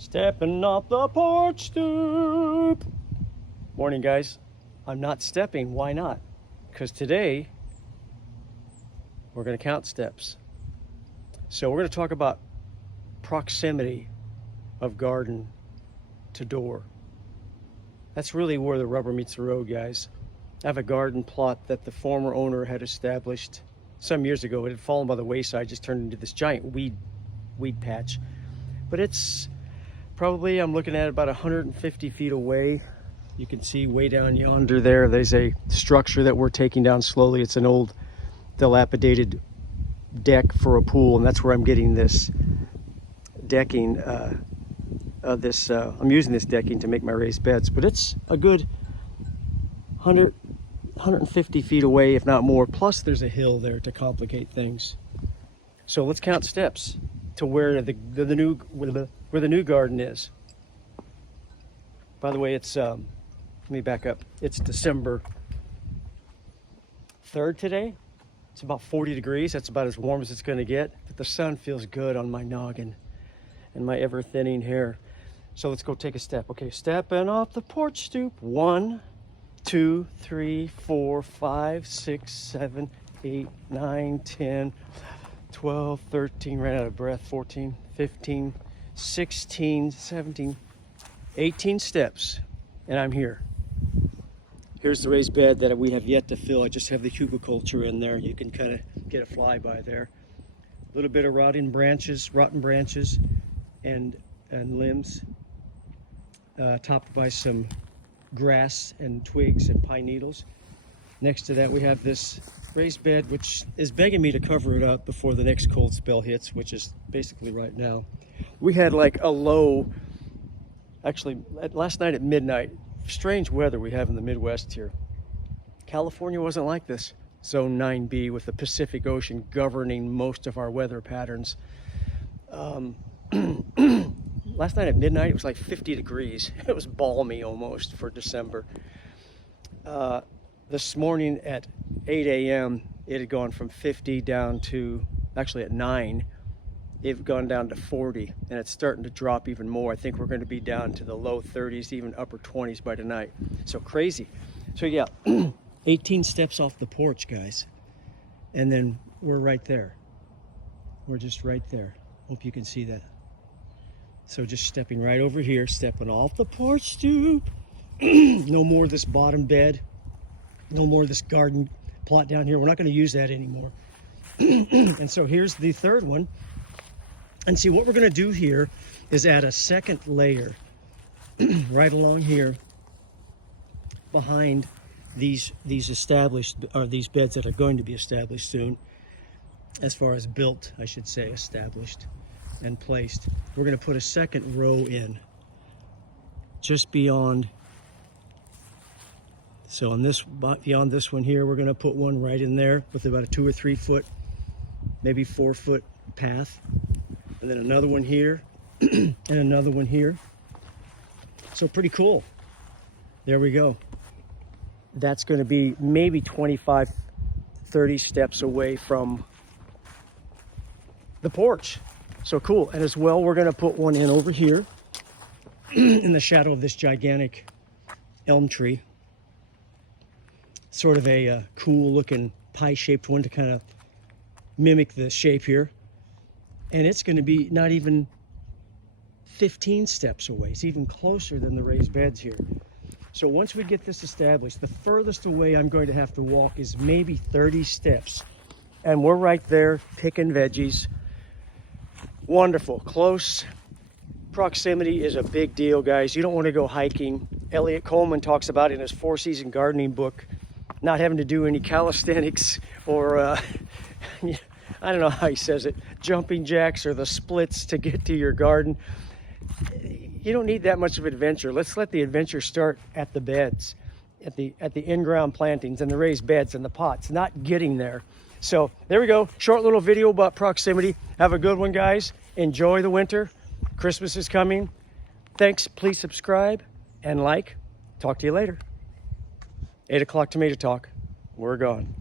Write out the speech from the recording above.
Stepping off the porch stoop. Morning, guys. I'm not stepping. Why not? Because today we're going to count steps. So we're going to talk about proximity of garden to door. That's really where the rubber meets the road, guys. I have a garden plot that the former owner had established some years ago. It had fallen by the wayside, just turned into this giant weed patch. But it's probably, I'm looking at about 150 feet away. You can see way down yonder there's a structure that we're taking down slowly. It's an old dilapidated deck for a pool, and that's where I'm getting this decking. I'm using this decking to make my raised beds, but it's a good 150 feet away, if not more. Plus there's a hill there to complicate things. So let's count steps to where the new garden is. By the way, it's let me back up. It's December 3rd today. It's about 40 degrees. That's about as warm as it's going to get. But the sun feels good on my noggin and my ever thinning hair. So let's go take a step. Okay, stepping off the porch stoop. 1, 2, 3, 4, 5, 6, 7, 8, 9, 10, 12, 13, ran out of breath, 14, 15, 16, 17, 18 steps, and I'm here. Here's the raised bed that we have yet to fill. I just have the hugelkultur in there. You can kind of get a flyby there. A little bit of rotten branches and limbs, topped by some grass and twigs and pine needles. Next to that we have this raised bed, which is begging me to cover it up before the next cold spell hits, which is basically right now. We had like a low, actually last night at midnight. Strange weather we have in the Midwest here. California wasn't like this. Zone 9B with the Pacific Ocean governing most of our weather patterns. Last night at midnight, it was like 50 degrees. It was balmy almost for December. This morning at 8 a.m., it had gone from 50 down to, actually at 9, it had gone down to 40, and it's starting to drop even more. I think we're going to be down to the low 30s, even upper 20s by tonight. So crazy. So yeah, 18 steps off the porch, guys. And then we're right there. We're just right there. Hope you can see that. So just stepping right over here, stepping off the porch stoop. No more of this bottom bed. No more of this garden plot down here. We're not going to use that anymore. And so here's the third one. And see, what we're going to do here is add a second layer right along here behind these established, or these beds that are going to be established soon, as far as built, I should say, established and placed. We're going to put a second row in just beyond. So on this, beyond this one here, we're going to put one right in there with about a 2 or 3 foot, maybe 4 foot path. And then another one here and another one here. So pretty cool. There we go. That's going to be maybe 25, 30 steps away from the porch. So cool. And as well, we're going to put one in over here in the shadow of this gigantic elm tree. Sort of a cool looking pie-shaped one to kind of mimic the shape here. And it's going to be not even 15 steps away. It's even closer than the raised beds here. So once we get this established, the furthest away I'm going to have to walk is maybe 30 steps. And we're right there picking veggies. Wonderful. Close proximity is a big deal, guys. You don't want to go hiking. Elliot Coleman talks about in his 4-season gardening book, not having to do any calisthenics or I don't know how he says it, jumping jacks or the splits to get to your garden. You don't need that much of adventure. Let's let the adventure start at the beds, at the in-ground plantings and the raised beds and the pots, not getting there. So there we go. Short little video about proximity. Have a good one, guys. Enjoy the winter. Christmas is coming. Thanks. Please subscribe and like. Talk to you later. 8 o'clock tomato talk. We're gone.